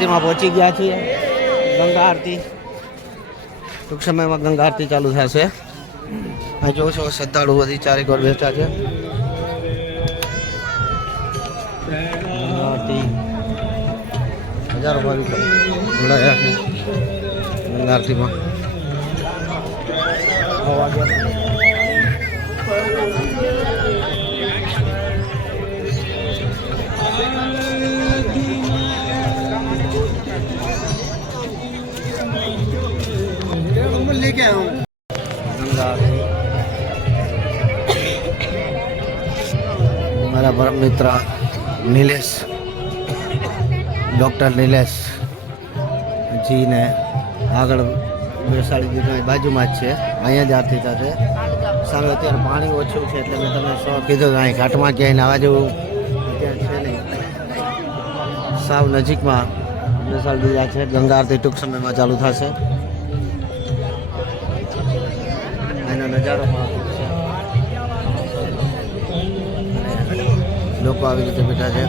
આરતીમાં પહોંચી ગયા છીએ. ગંગા આરતી. ટૂંક સમયમાં ગંગા આરતી ચાલુ થશે. અહીં જોઉં છો, શ્રદ્ધાળુ બધી ચારે વાર બેઠા છે. હજારો ભાવિકો જોડાયા છે ગંગા આરતીમાં. નવ વાગ્યા ગંગા આરતી મારા પરમ મિત્ર નિલેશ ડૉક્ટર નિલેશ જીને આગળ બેસાડી દીધું એ બાજુમાં જ છે અહીંયા જ આરતી થશે સામે અત્યારે પાણી ઓછું છે એટલે મેં તમને સો કીધું અહીં ઘાટમાં ક્યાંય નાવા જેવું અત્યારે છે નહીં. સાવ નજીકમાં બેસાડી દીધા છે ગંગા આરતી ટૂંક સમયમાં ચાલુ થશે. છે. લોકો આવી રીતે બેઠા છે.